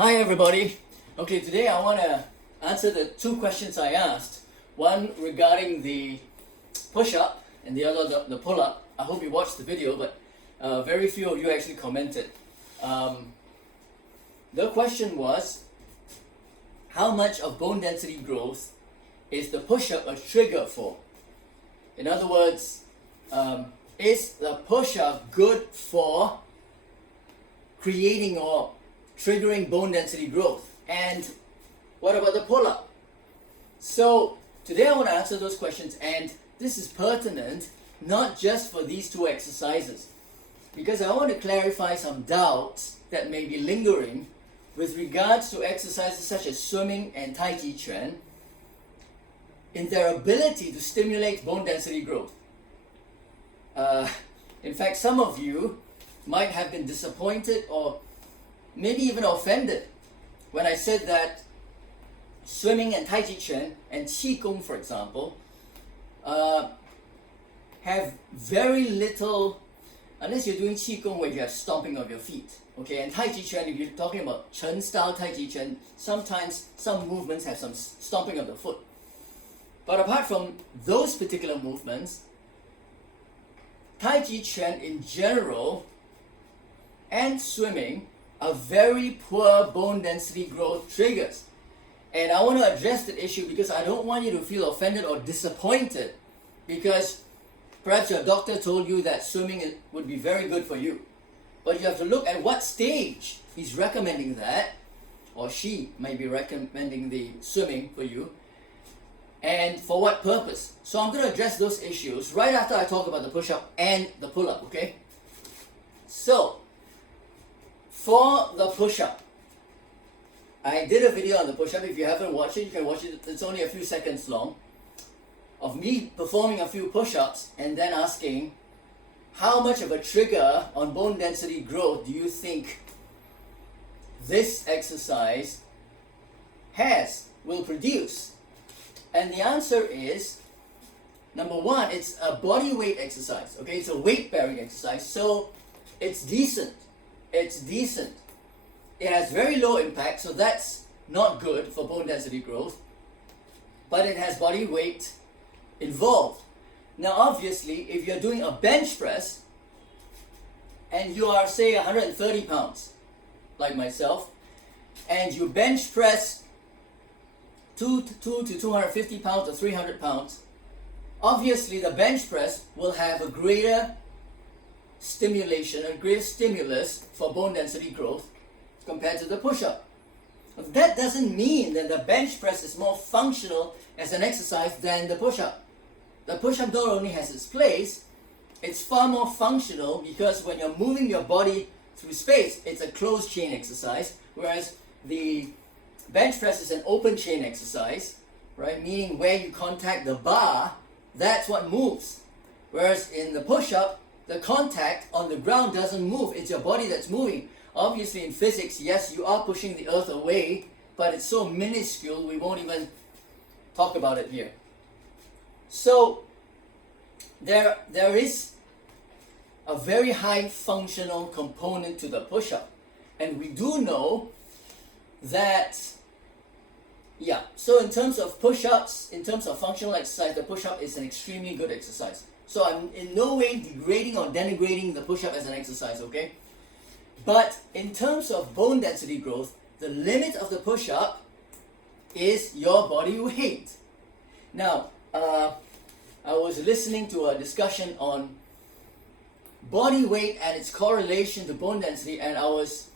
Hi everybody. Okay, today I want to answer the two questions I asked. One regarding the push-up and the other the pull-up. I hope you watched the video, but very few of you actually commented. The question was, how much of bone density growth is the push-up a trigger for? In other words, is the push-up good for creating or triggering bone density growth? And what about the pull-up? So today I want to answer those questions, and this is pertinent not just for these two exercises, because I want to clarify some doubts that may be lingering with regards to exercises such as swimming and Tai Chi Chuan in their ability to stimulate bone density growth. In fact, some of you might have been disappointed or maybe even offended when I said that swimming and Tai Chi Chuan and Qi Gong, for example, have very little, unless you're doing Qi Gong where you have stomping of your feet. Okay, and Tai Chi Chuan, if you're talking about Chen style Tai Chi Chuan, sometimes some movements have some stomping of the foot. But apart from those particular movements, Tai Chi Chuan in general and swimming are very poor bone density growth triggers. And I want to address that issue because I don't want you to feel offended or disappointed because perhaps your doctor told you that swimming would be very good for you. But you have to look at what stage he's recommending that, or she may be recommending the swimming for you, and for what purpose. So I'm going to address those issues right after I talk about the push-up and the pull-up, okay? So, for the push-up, I did a video on the push-up. If you haven't watched it, you can watch it. It's only a few seconds long of me performing a few push-ups and then asking how much of a trigger on bone density growth do you think this exercise will produce? And the answer is, number one, it's a body weight exercise. Okay, it's a weight-bearing exercise, so it's decent. It's decent. It has very low impact, so that's not good for bone density growth, but it has body weight involved. Now obviously, if you're doing a bench press and you are, say, 130 pounds, like myself, and you bench press 2 to 250 pounds or 300 pounds, obviously the bench press will have a greater stimulation, a greater stimulus for bone density growth compared to the push-up. That doesn't mean that the bench press is more functional as an exercise than the push-up. The push-up not only has its place, it's far more functional because when you're moving your body through space, it's a closed chain exercise, whereas the bench press is an open chain exercise, right? Meaning where you contact the bar, that's what moves. Whereas in the push-up, the contact on the ground doesn't move, it's your body that's moving. Obviously in physics, yes, you are pushing the earth away, but it's so minuscule we won't even talk about it here. So there is a very high functional component to the push-up. And we do know that, so in terms of push-ups, in terms of functional exercise, the push-up is an extremely good exercise. So I'm in no way degrading or denigrating the push-up as an exercise, okay? But in terms of bone density growth, the limit of the push-up is your body weight. Now, I was listening to a discussion on body weight and its correlation to bone density, and I was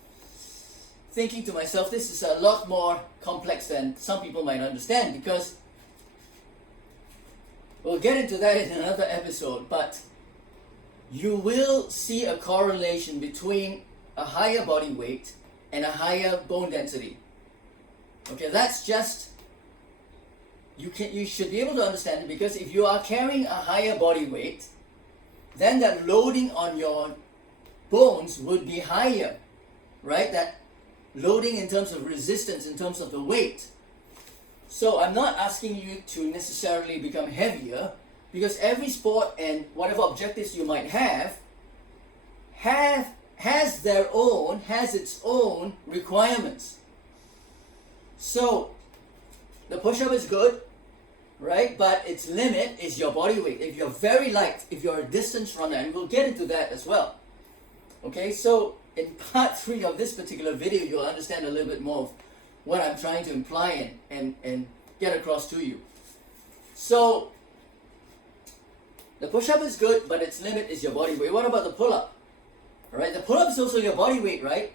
thinking to myself, this is a lot more complex than some people might understand, because we'll get into that in another episode, but you will see a correlation between a higher body weight and a higher bone density. Okay, that's just, you should be able to understand it, because if you are carrying a higher body weight, then that loading on your bones would be higher, right? That loading in terms of resistance, in terms of the weight. So I'm not asking you to necessarily become heavier, because every sport and whatever objectives you might have has its own requirements. So the push-up is good, right? But its limit is your body weight. If you're very light, if you're a distance runner, and we'll get into that as well. Okay, so in part 3 of this particular video, you'll understand a little bit more of what I'm trying to imply and get across to you. So the push-up is good, but its limit is your body weight. What about the pull-up? All right, the pull-up is also your body weight, right?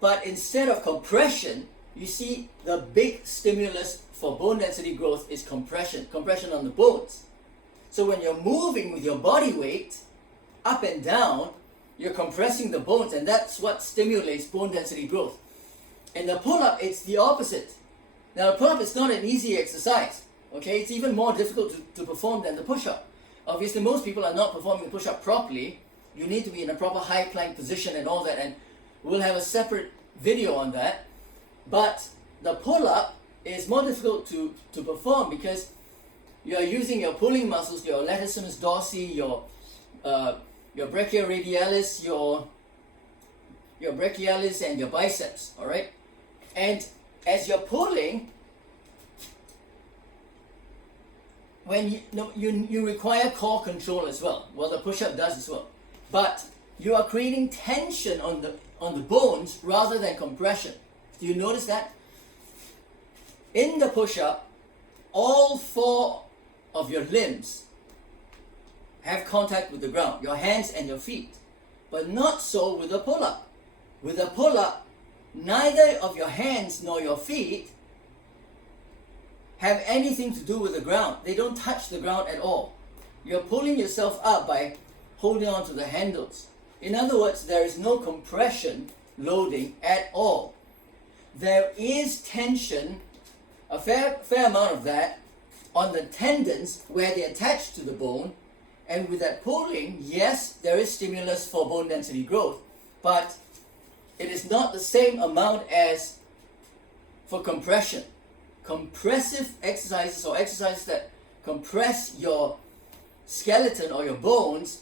But instead of compression, you see the big stimulus for bone density growth is compression on the bones. So when you're moving with your body weight up and down, you're compressing the bones, and that's what stimulates bone density growth. In the pull-up, it's the opposite. Now, the pull-up is not an easy exercise, okay? It's even more difficult to perform than the push-up. Obviously, most people are not performing the push-up properly. You need to be in a proper high plank position and all that, and we'll have a separate video on that. But the pull-up is more difficult to perform because you are using your pulling muscles, your latissimus dorsi, your brachioradialis, your brachialis, and your biceps. All right, and as you're pulling, when you require core control as well. Well, the push-up does as well, but you are creating tension on the bones rather than compression. Do you notice that? In the push-up, all 4 of your limbs have contact with the ground, your hands and your feet, but not so with a pull-up. With a pull-up, neither of your hands nor your feet have anything to do with the ground. They don't touch the ground at all. You're pulling yourself up by holding on to the handles. In other words, there is no compression loading at all. There is tension, a fair amount of that, on the tendons where they attach to the bone, and with that pulling, yes, there is stimulus for bone density growth, but it is not the same amount as for compression. Compressive exercises, or exercises that compress your skeleton or your bones,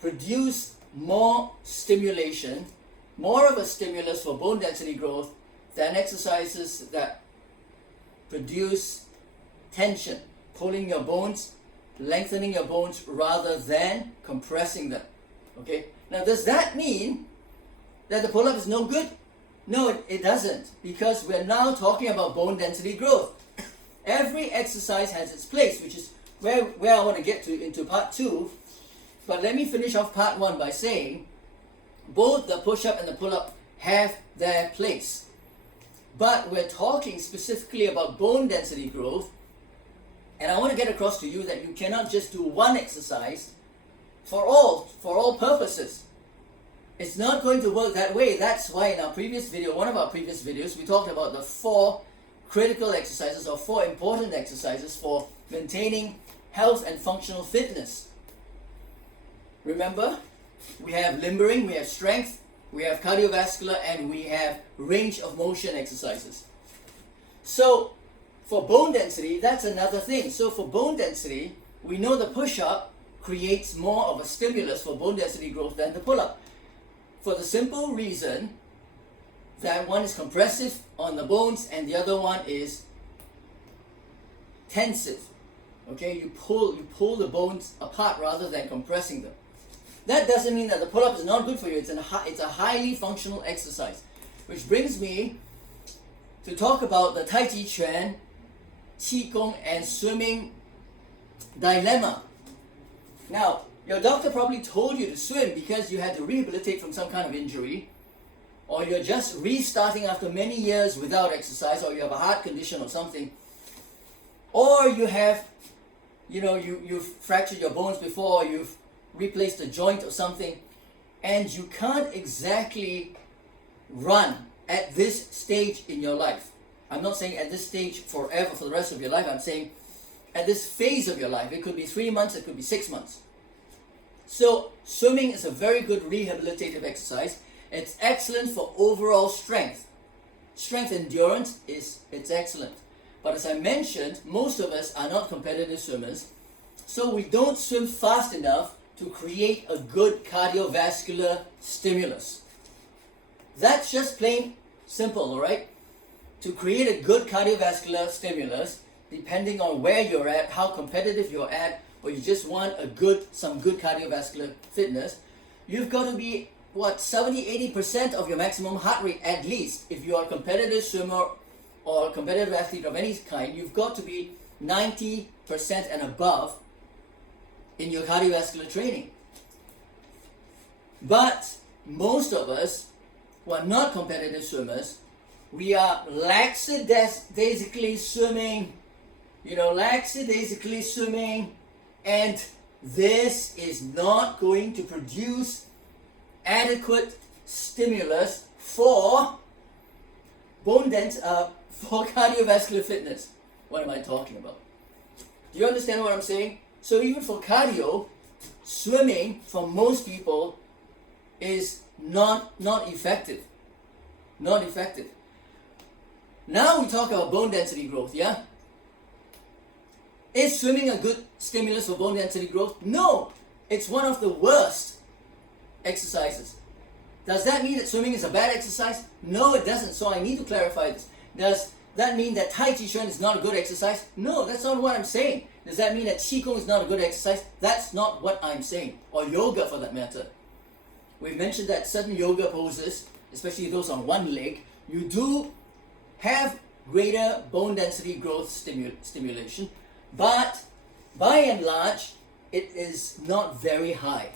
produce more stimulation, more of a stimulus for bone density growth than exercises that produce tension, pulling your bones, lengthening your bones rather than compressing them. Okay? Now, does that mean that the pull-up is no good? No, it doesn't, because we're now talking about bone density growth. Every exercise has its place, which is where I want to get to into part 2. But let me finish off part 1 by saying both the push-up and the pull-up have their place. But we're talking specifically about bone density growth, and I want to get across to you that you cannot just do one exercise for all purposes. It's not going to work that way. That's why in our previous video, one of our previous videos, we talked about the 4 critical exercises or 4 important exercises for maintaining health and functional fitness. Remember, we have limbering, we have strength, we have cardiovascular, and we have range of motion exercises. So for bone density, that's another thing. So for bone density, we know the push-up creates more of a stimulus for bone density growth than the pull-up. For the simple reason that one is compressive on the bones and the other one is tensive. Okay, you pull the bones apart rather than compressing them. That doesn't mean that the pull-up is not good for you. It's a highly functional exercise. Which brings me to talk about the Tai Chi Chuan, Qi Gong, and swimming dilemma. Now, your doctor probably told you to swim because you had to rehabilitate from some kind of injury, or you're just restarting after many years without exercise, or you have a heart condition or something, or you have, you've fractured your bones before, or you've replaced a joint or something, and you can't exactly run at this stage in your life. I'm not saying at this stage forever for the rest of your life. I'm saying at this phase of your life. It could be 3 months, it could be 6 months. So swimming is a very good rehabilitative exercise. It's excellent for overall strength. Strength endurance it's excellent. But as I mentioned, most of us are not competitive swimmers, so we don't swim fast enough to create a good cardiovascular stimulus. That's just plain simple, alright? to create a good cardiovascular stimulus, depending on where you're at, how competitive you're at, or you just want some good cardiovascular fitness, you've got to be 70-80% of your maximum heart rate at least. If you are a competitive swimmer or a competitive athlete of any kind, you've got to be 90% and above in your cardiovascular training. But most of us who are not competitive swimmers, we are lackadaisically swimming, and this is not going to produce adequate stimulus for for cardiovascular fitness. What am I talking about? Do you understand what I'm saying? So even for cardio, swimming for most people is not effective. Not effective. Now we talk about bone density growth, yeah? Is swimming a good stimulus for bone density growth? No, it's one of the worst exercises. Does that mean that swimming is a bad exercise? No, it doesn't. So I need to clarify this. Does that mean that Tai Chi Chuan is not a good exercise? No, that's not what I'm saying. Does that mean that Qigong is not a good exercise? That's not what I'm saying. Or yoga for that matter. We've mentioned that certain yoga poses, especially those on one leg, you do have greater bone density growth stimulation, but by and large, it is not very high.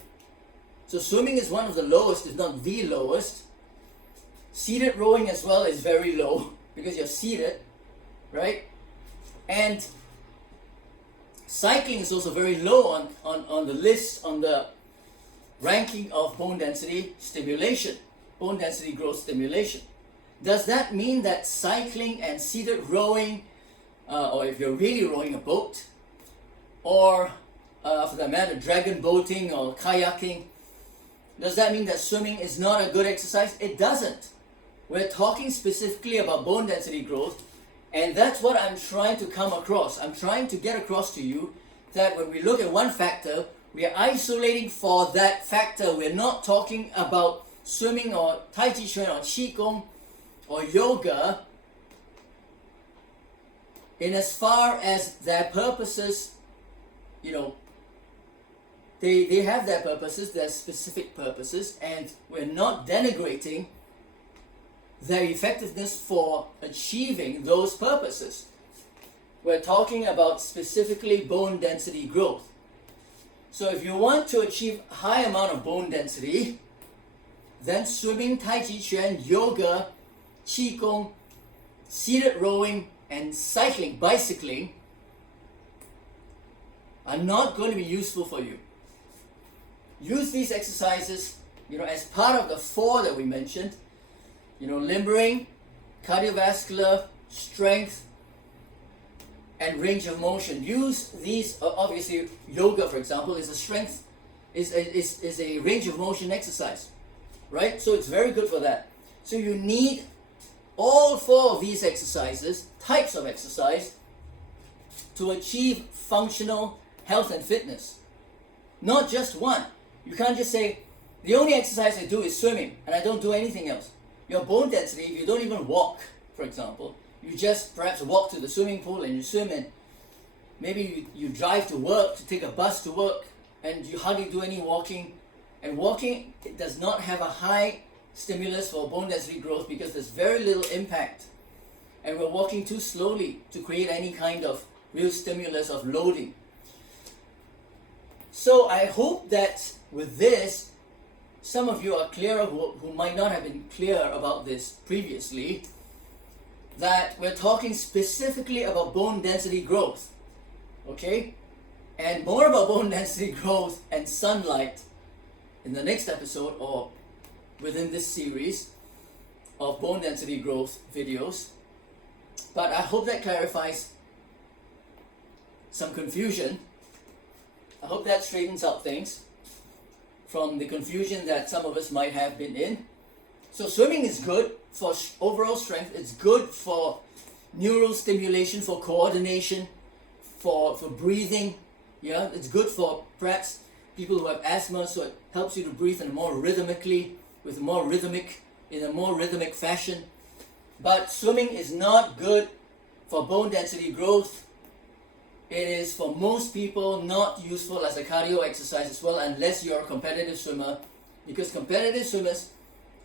So swimming is one of the lowest, if not the lowest. Seated rowing as well is very low because you're seated, right? And cycling is also very low on the list, on the ranking of bone density stimulation, bone density growth stimulation. Does that mean that cycling and seated rowing, or if you're really rowing a boat, or for that matter, dragon boating or kayaking, does that mean that swimming is not a good exercise? It doesn't. We're talking specifically about bone density growth, and that's what I'm trying to come across. I'm trying to get across to you that when we look at one factor, we are isolating for that factor. We're not talking about swimming or Tai Chi Chuan or Qigong or yoga in as far as their purposes, they have their purposes, their specific purposes, and we're not denigrating their effectiveness for achieving those purposes. We're talking about specifically bone density growth. So if you want to achieve a high amount of bone density, then swimming, Tai Chi Chuan, yoga, Qigong, seated rowing, and cycling, bicycling are not going to be useful for you. Use these exercises, as part of the 4 that we mentioned, limbering, cardiovascular, strength, and range of motion. Use these, obviously yoga for example is a strength, is a range of motion exercise, right? So it's very good for that. So you need all 4 of these types of exercise to achieve functional health and fitness. Not just one. You can't just say, the only exercise I do is swimming and I don't do anything else. Your bone density, if you don't even walk, for example, you just perhaps walk to the swimming pool and you swim, and maybe you drive to work, to take a bus to work, and you hardly do any walking. And walking, it does not have a high stimulus for bone density growth because there's very little impact. And we're walking too slowly to create any kind of real stimulus of loading. So I hope that with this, some of you are clearer who might not have been clear about this previously, that we're talking specifically about bone density growth, okay? And more about bone density growth and sunlight in the next episode or within this series of bone density growth videos. But I hope that clarifies some confusion. I hope that straightens out things from the confusion that some of us might have been in. So swimming is good for overall strength. It's good for neural stimulation, for coordination, for breathing. Yeah, it's good for perhaps people who have asthma, so it helps you to breathe in a more rhythmic fashion. But swimming is not good for bone density growth. It is for most people not useful as a cardio exercise as well, unless you're a competitive swimmer, because competitive swimmers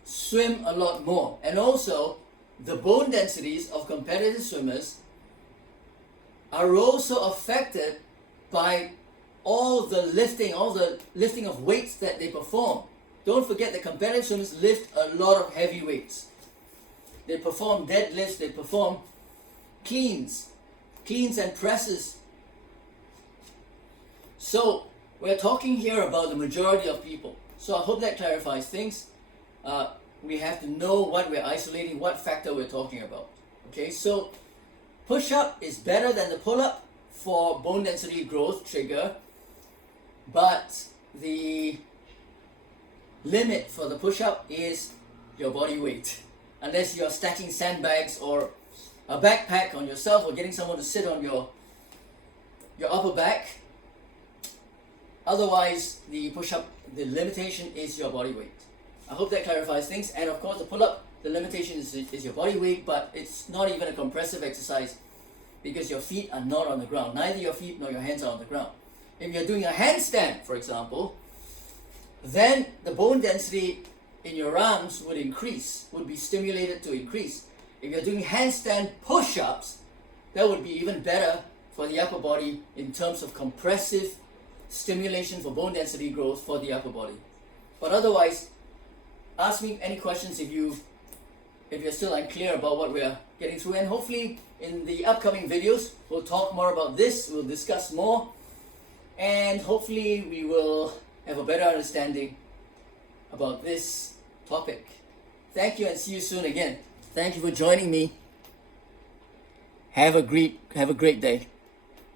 swim a lot more. And also, the bone densities of competitive swimmers are also affected by all the lifting of weights that they perform. Don't forget that competitive swimmers lift a lot of heavy weights. They perform deadlifts, they perform cleans and presses. So we're talking here about the majority of people. So I hope that clarifies things. We have to know what we're isolating, what factor we're talking about. Okay, so push-up is better than the pull-up for bone density growth trigger, but the limit for the push-up is your body weight. Unless you're stacking sandbags or a backpack on yourself, or getting someone to sit on your upper back. Otherwise, the push-up, the limitation is your body weight. I hope that clarifies things. And of course, the pull-up, the limitation is your body weight, but it's not even a compressive exercise because your feet are not on the ground. Neither your feet nor your hands are on the ground. If you're doing a handstand, for example, then the bone density in your arms would be stimulated to increase. If you're doing handstand push-ups, that would be even better for the upper body in terms of compressive stimulation for bone density growth for the upper body. But otherwise, ask me any questions if you're still unclear about what we're getting through, and hopefully in the upcoming videos we'll talk more about this, we'll discuss more, and hopefully we will have a better understanding about this topic. Thank you, and see you soon again. Thank you for joining me. Have a great day.